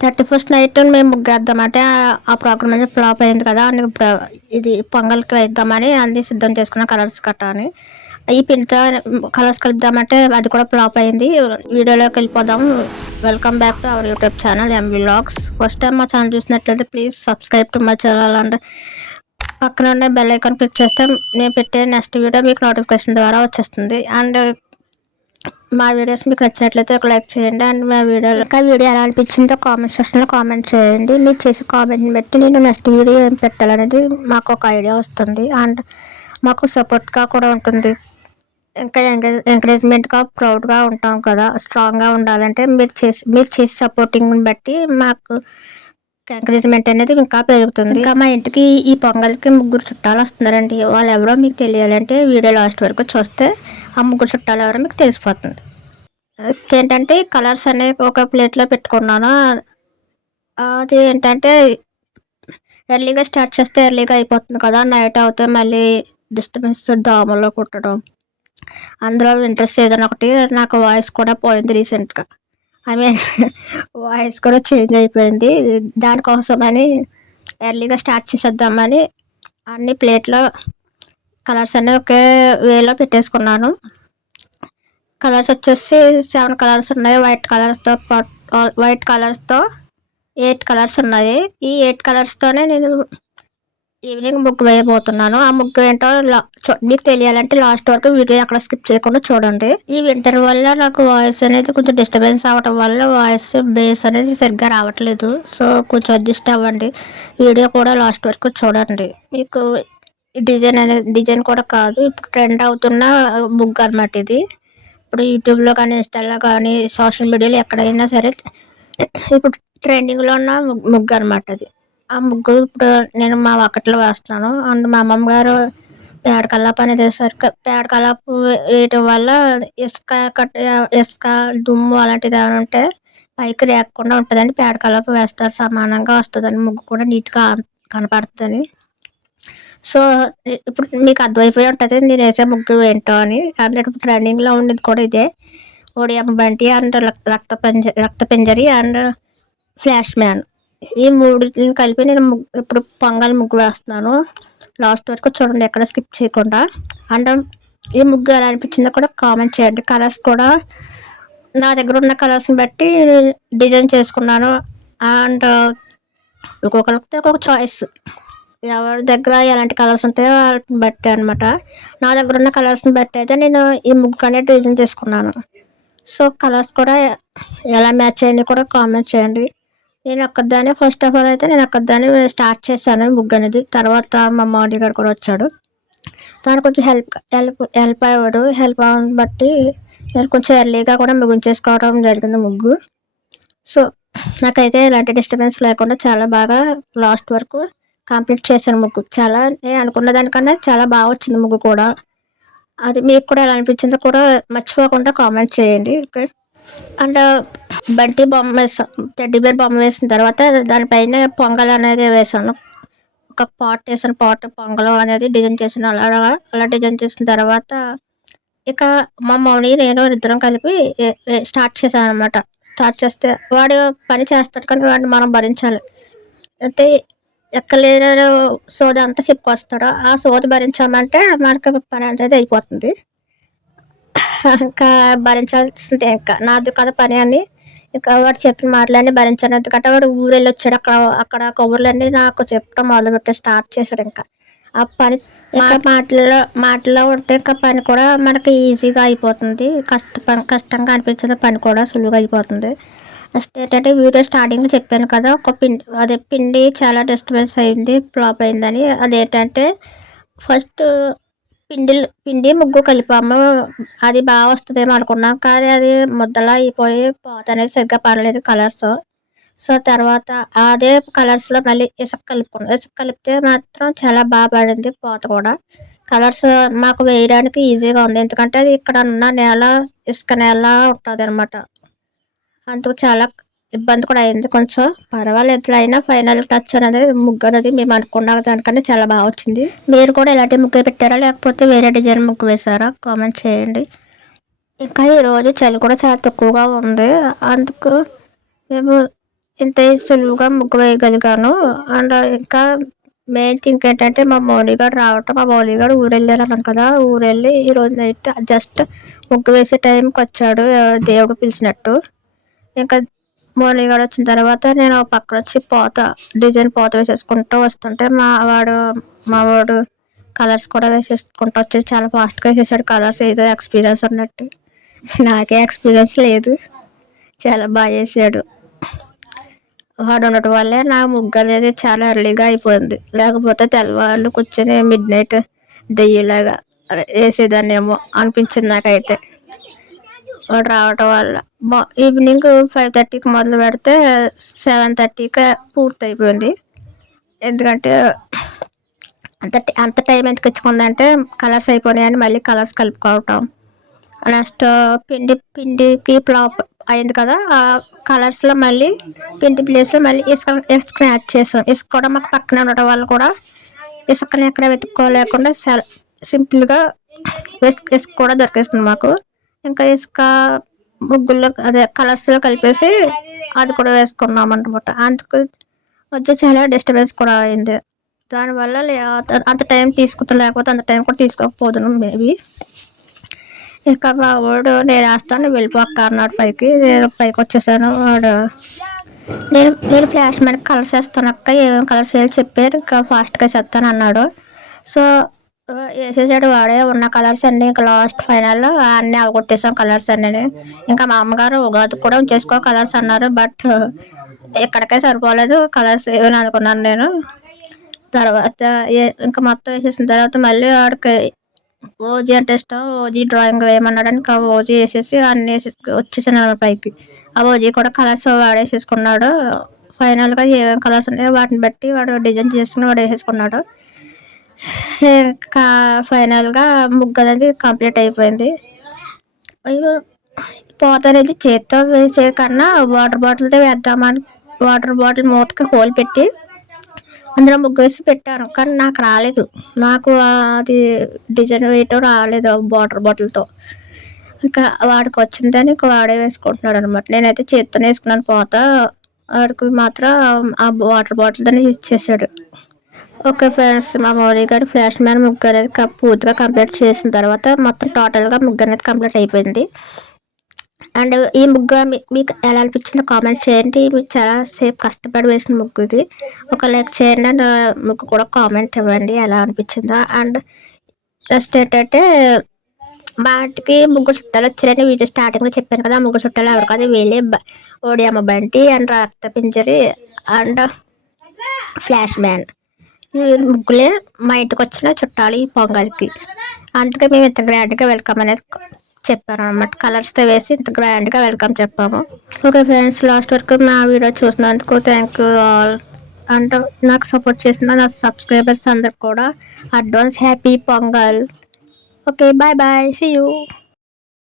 31st night మేము ముగ్గేద్దామంటే ఆ programme అనేది ఫ్లాప్ అయింది కదా అని ఇది పొంగల్కి వేద్దామని అన్ని సిద్ధం చేసుకున్నాం కలర్స్ కట్టా అని. ఈ పిండితో కలర్స్ కలుపుదామంటే అది కూడా ఫ్లాప్ అయింది. వీడియోలోకి వెళ్ళిపోదాం. Welcome back to our YouTube channel vlogs. First time మా ఛానల్ చూసినట్లయితే please subscribe to my channel and పక్కన ఉన్న బెల్ ఐకాన్ క్లిక్ చేస్తే నేను పెట్టే నెక్స్ట్ వీడియో మీకు నోటిఫికేషన్ ద్వారా వచ్చేస్తుంది. అండ్ మా వీడియోస్ మీకు నచ్చినట్లయితే ఒక లైక్ చేయండి. అండ్ మా వీడియో ఎలా అనిపించిందో కామెంట్ సెక్షన్లో కామెంట్ చేయండి. మీరు చేసే కామెంట్ని బట్టి నేను నెక్స్ట్ వీడియో ఏం పెట్టాలనేది మాకు ఒక ఐడియా వస్తుంది. అండ్ మాకు సపోర్ట్గా కూడా ఉంటుంది. ఇంకా ఎంకరేజ్మెంట్గా ప్రౌడ్గా ఉంటాం కదా. స్ట్రాంగ్గా ఉండాలంటే మీరు చేసే సపోర్టింగ్ని బట్టి మాకు ఎంకరేజ్మెంట్ అనేది ఇంకా పెరుగుతుంది. ఇంకా మా ఇంటికి ఈ పొంగల్కి 3 చుట్టాలు వస్తున్నారండి. వాళ్ళు ఎవరో మీకు తెలియాలంటే వీడియో లాస్ట్ వరకు చూస్తే ఆ 3 చుట్టాలు ఎవరో మీకు తెలిసిపోతుంది. ఏంటంటే కలర్స్ అనేవి ఒక ప్లేట్లో పెట్టుకున్నాను. అది ఏంటంటే ఎర్లీగా స్టార్ట్ చేస్తే ఎర్లీగా అయిపోతుంది కదా. నైట్ అవుతే మళ్ళీ డిస్టర్బెన్స్ దోమల్లో కుట్టడం, అందులో వింటర్ సీజన్ ఒకటి. నాకు వాయిస్ కూడా పోయింది రీసెంట్గా. వాయిస్ కూడా చేంజ్ అయిపోయింది. దానికోసమని ఎర్లీగా స్టార్ట్ చేసేద్దామని అన్ని ప్లేట్లో కలర్స్ అన్నీ ఒకే వేలో పెట్టేసుకున్నాను. కలర్స్ వచ్చేసి 7 కలర్స్ ఉన్నాయి. వైట్ కలర్స్తో 8 కలర్స్ ఉన్నాయి. ఈ 8 కలర్స్తోనే నేను ఈవినింగ్ ముగ్గు వేయబోతున్నాను. ఆ ముగ్గు ఏంటో మీకు తెలియాలంటే లాస్ట్ వరకు వీడియో అక్కడ స్కిప్ చేయకుండా చూడండి. ఈ వింటర్ వల్ల నాకు వాయిస్ అనేది కొంచెం డిస్టర్బెన్స్ అవ్వడం వల్ల వాయిస్ బేస్ అనేది సరిగ్గా రావట్లేదు. సో కొంచెం అడ్జస్ట్ అవ్వండి. వీడియో కూడా లాస్ట్ వరకు చూడండి. మీకు డిజైన్ కూడా కాదు, ఇప్పుడు ట్రెండ్ అవుతున్న ముగ్గు అనమాట ఇది. ఇప్పుడు యూట్యూబ్లో కానీ ఇన్స్టాలో కానీ సోషల్ మీడియాలో ఎక్కడైనా సరే ఇప్పుడు ట్రెండింగ్లో ఉన్న ముగ్గు అనమాట అది. ఆ ముగ్గు ఇప్పుడు నేను మా వాకిట్లో వేస్తున్నాను. అండ్ మా అమ్మమ్మ గారు పేడ కల్లాపు అనేది వేస్తారు. పేడ కల్లాపు వేయటం వల్ల ఇసుక దుమ్ము అలాంటిది ఏమైనా ఉంటే పైకి రేగకుండా ఉంటుందని పేడ కల్లాపు వేస్తారు. సమానంగా వస్తుందని ముగ్గు కూడా నీట్గా కనపడుతుందని. సో ఇప్పుడు మీకు అర్థమైపోయి ఉంటుంది నేను వేసే ముగ్గు ఏంటో అని. అంటే ఇప్పుడు ట్రెండింగ్లో ఉండేది కూడా ఇదే. Odiyamma Banti and Raktapinjari and Flash Man, ఈ 3 కలిపి నేను ఇప్పుడు పొంగల్ ముగ్గు వేస్తున్నాను. లాస్ట్ వరకు చూడండి, ఎక్కడ స్కిప్ చేయకుండా. అండ్ ఈ ముగ్గు ఎలా అనిపించిందో కూడా కామెంట్ చేయండి. కలర్స్ కూడా నా దగ్గర ఉన్న కలర్స్ని బట్టి డిజైన్ చేసుకున్నాను. అండ్ ఒక్కొక్కరికి ఒక్కొక్క చాయిస్, ఎవరి దగ్గర ఎలాంటి కలర్స్ ఉంటాయో వాటిని బట్టి అనమాట. నా దగ్గర ఉన్న కలర్స్ని బట్టి అయితే నేను ఈ ముగ్గు అనేది డిజైన్ చేసుకున్నాను. సో కలర్స్ కూడా ఎలా మ్యాచ్ అయ్యాయని కూడా కామెంట్ చేయండి. నేను ఒక్కదాన్ని ఫస్ట్ ఆఫ్ ఆల్ అయితే నేను ఒక్కదాన్ని స్టార్ట్ చేశాను ముగ్గు అనేది. తర్వాత మా మామయ్య గారు కూడా వచ్చాడు. తను కొంచెం హెల్ప్ అయ్యాడు. హెల్ప్ అవ్వని బట్టి నేను కొంచెం ఎర్లీగా కూడా ముగించేసుకోవడం జరిగింది ముగ్గు. సో నాకైతే ఎలాంటి డిస్టర్బెన్స్ లేకుండా చాలా బాగా లాస్ట్ వరకు కంప్లీట్ చేశాను ముగ్గు. చాలా నేను అనుకున్న దానికన్నా చాలా బాగా వచ్చింది ముగ్గు కూడా. అది మీకు కూడా ఎలా అనిపించిందో కూడా మర్చిపోకుండా కామెంట్ చేయండి. ఓకే. అండ్ బంటి బొమ్మ వేసాను, టెడ్డీ బేర్ బొమ్మ వేసిన తర్వాత దానిపైన పొంగల్ అనేది వేసాను. ఒక పాట్ వేసాను. పొంగల్ అనేది డిజైన్ చేసాను. అలా డిజైన్ చేసిన తర్వాత ఇక మా మౌని నేను ఇద్దరం కలిపి స్టార్ట్ చేశాను అనమాట. స్టార్ట్ చేస్తే వాడు పని చేస్తాడు కానీ వాడిని మనం భరించాలి. అంటే ఎక్కలేని సోది అంతా చెప్పుకొస్తాడు. ఆ సోది భరించామంటే మనకి పని అనేది అయిపోతుంది. ఇంకా భరించాల్సిందే. ఇంకా నాది కదా పని అని ఇంకా వాడు చెప్పిన మాటలన్నీ భరించాను. ఎందుకంటే వాడు ఊరు వెళ్ళి వచ్చాడు. అక్కడ కబుర్లన్నీ నాకు చెప్పడం మొదలుపెట్టి స్టార్ట్ చేశాడు. ఇంకా ఆ పని ఇంకా మాటల్లో ఉంటే ఇంకా పని కూడా మనకి ఈజీగా అయిపోతుంది. కష్టంగా అనిపించే పని కూడా సులువుగా అయిపోతుంది. నెక్స్ట్ ఏంటంటే వీడియో స్టార్టింగ్ చెప్పాను కదా, ఒక పిండి చాలా డిస్టర్బెన్స్ అయింది, ఫ్లాప్ అయిందని. అదేంటంటే ఫస్ట్ పిండి ముగ్గు కలిపాము. అది బాగా వస్తుందేమో అనుకున్నాం, కానీ అది ముద్దలా అయిపోయి పోత అనేది సరిగ్గా పడలేదు కలర్స్. సో తర్వాత అదే కలర్స్లో మళ్ళీ ఇసుక కలుపుకున్నాం. ఇసుక కలిపితే మాత్రం చాలా బాగా పడింది పోత కూడా. కలర్స్ మాకు వేయడానికి ఈజీగా ఉంది, ఎందుకంటే అది ఇక్కడ ఉన్న ఇసుక నేల ఉంటుంది అనమాట. అందుకు చాలా ఇబ్బంది కూడా అయింది. కొంచెం పర్వాలేదు, అయినా ఫైనల్ టచ్ అనేది ముగ్గు అనేది మేము అనుకున్న దానికన్నా చాలా బాగా వచ్చింది. మీరు కూడా ఇలాంటి ముగ్గు పెట్టారా లేకపోతే వేరే డిజైన్ ముగ్గు వేసారా కామెంట్ చేయండి. ఇంకా ఈరోజు చలి కూడా చాలా తక్కువగా ఉంది. అందుకు మేము ఇంత సులువుగా ముగ్గు వేయగలిగాను. అండ్ ఇంకా మెయిన్ థింగ్ ఏంటంటే మా మౌనిగాడు రావటం. మా మౌనిగాడు ఊరెళ్ళారన్నాను కదా! ఊరెళ్ళి ఈరోజు నైట్ జస్ట్ ముగ్గు వేసే టైంకి వచ్చాడు, దేవుడు పిలిచినట్టు. ఇంకా మౌనిగాడు వచ్చిన తర్వాత నేను పక్కన వచ్చి డిజైన్ పోత వేసేసుకుంటూ వస్తుంటే మా వాడు కలర్స్ కూడా వేసేసుకుంటూ వచ్చాడు. చాలా ఫాస్ట్గా వేసేసాడు కలర్స్, ఏదో ఎక్స్పీరియన్స్ ఉన్నట్టు. నాకే ఎక్స్పీరియన్స్ లేదు. చాలా బాగా చేసాడు. వాడు ఉండటం వల్లే నా ముగ్గు అనేది చాలా ఎర్లీగా అయిపోయింది. లేకపోతే తెల్లవాళ్ళు కూర్చొని మిడ్ నైట్ దెయ్యలాగా వేసేదాన్నేమో అనిపించింది నాకైతే. వాడు రావటం వల్ల ఈవినింగ్ 5:30కి మొదలు పెడితే 7:30కి పూర్తి అయిపోయింది. ఎందుకంటే అంత టైం ఎందుకు ఇచ్చుకుందంటే కలర్స్ అయిపోయినాయని మళ్ళీ కలర్స్ కలుపుకోవటం. నెక్స్ట్ పిండికి ఫ్లాప్ అయింది కదా, ఆ కలర్స్లో మళ్ళీ పిండి ప్లేస్లో మళ్ళీ ఇసుకని యాడ్ చేసాం. ఇసుక కూడా మాకు పక్కన ఉండటం వల్ల కూడా ఇసుకని ఎక్కడ వెతుక్కోలేకుండా సింపుల్గా ఇసుక కూడా దొరికేస్తుంది మాకు. ఇంకా ఇసుక ముగ్గుల్లో అదే కలర్స్లో కలిపేసి అది కూడా వేసుకున్నాం అనమాట. అందుకు వచ్చి చాలా డిస్టర్బెన్స్ కూడా అయింది. దానివల్ల అంత టైం లేకపోతే అంత టైం కూడా తీసుకోకపోదును మేబీ. ఇంకా మా వాడు నేను వేస్తాను వెళ్ళిపోక అన్నాడు పైకి. నేను పైకి వచ్చేసాను. వాడు నేను ఫ్లాష్ మ్యాన్ కలర్స్ వేస్తాను అక్క, ఏమేమి కలర్స్ వేయాలి చెప్పారు, ఇంకా ఫాస్ట్గా చేస్తాను అన్నాడు. సో వేసేసాడు వాడే ఉన్న కలర్స్ అన్నీ. ఇంకా లాస్ట్ ఫైనల్లో అన్నీ అవగొట్టేసాం కలర్స్ అన్నీ. ఇంకా మా అమ్మగారు ఉగాది కూడా చేసుకో కలర్స్ అన్నారు. బట్ ఎక్కడికే సరిపోలేదు కలర్స్ ఏమని అనుకున్నాను నేను. తర్వాత ఇంకా మొత్తం వేసేసిన తర్వాత మళ్ళీ వాడికి ఓజీ అంటే ఇష్టం, ఓజీ డ్రాయింగ్ వేయమన్నాడు. ఇంకా ఓజీ వేసేసి అన్నీ వచ్చేసాను పైకి. ఆ ఓజీ కూడా కలర్స్ వాడేసేసుకున్నాడు. ఫైనల్గా ఏమేమి కలర్స్ ఉన్నాయో వాటిని బట్టి వాడు డిజైన్ చేసుకుని వాడు వేసేసుకున్నాడు. ఇంకా ఫైనల్గా ముగ్గు అనేది కంప్లీట్ అయిపోయింది. పోత అనేది చేత్తో వేసే కన్నా వాటర్ బాటిల్తో వేద్దామని వాటర్ బాటిల్ మూతకి హోల్ పెట్టి అందులో ముగ్గు వేసి పెట్టాను. కానీ నాకు రాలేదు, నాకు అది డిజైన్ వేయటం రాలేదు వాటర్ బాటిల్తో. ఇంకా వాడికి వచ్చిందని ఇంకా వాడే వేసుకుంటున్నాడు అనమాట. నేనైతే చేత్తోనే వేసుకున్నాను పోత. వాడికి మాత్రం ఆ వాటర్ బాటిల్తోనే యూజ్ చేశాడు. ఓకే ఫ్రెండ్స్, మా మౌలి గారి ఫ్లాష్ మ్యాన్ ముగ్గు అనేది పూర్తిగా కంప్లీట్ చేసిన తర్వాత మొత్తం టోటల్గా ముగ్గు అనేది కంప్లీట్ అయిపోయింది. అండ్ ఈ ముగ్గు మీకు ఎలా అనిపించిందో కామెంట్ చేయండి. మీకు చాలా సేపు కష్టపడి వేసిన ముగ్గు ఇది. ఒక లైక్ చేయండి అండ్ ముగ్గు కూడా కామెంట్ ఇవ్వండి ఎలా అనిపించిందో. అండ్ నెక్స్ట్ ఏంటంటే మా ఇంటికి ముగ్గురు చుట్టాలు వచ్చారని వీడియో స్టార్టింగ్లో చెప్పాను కదా. ముగ్గురు చుట్టాలు ఎవరు కాదు, వీళ్ళే ఓడియమ్మ బంటి అండ్ రక్త పింజరి అండ్ ఫ్లాష్ మ్యాన్. ఈ ముగ్గులే మా ఇంటికి వచ్చిన చుట్టాలు ఈ పొంగల్కి. అందుకే మేము ఇంత గ్రాండ్గా వెల్కమ్ అనేది చెప్పాను అనమాట. కలర్స్తో వేసి ఇంత గ్రాండ్గా వెల్కమ్ చెప్పాము. ఓకే ఫ్రెండ్స్, లాస్ట్ వరకు నా వీడియో చూసినందుకు థ్యాంక్ యూ ఆల్. అంటే నాకు సపోర్ట్ చేసిన నా సబ్స్క్రైబర్స్ అందరికి కూడా advance happy Pongal. Okay, bye bye, see you.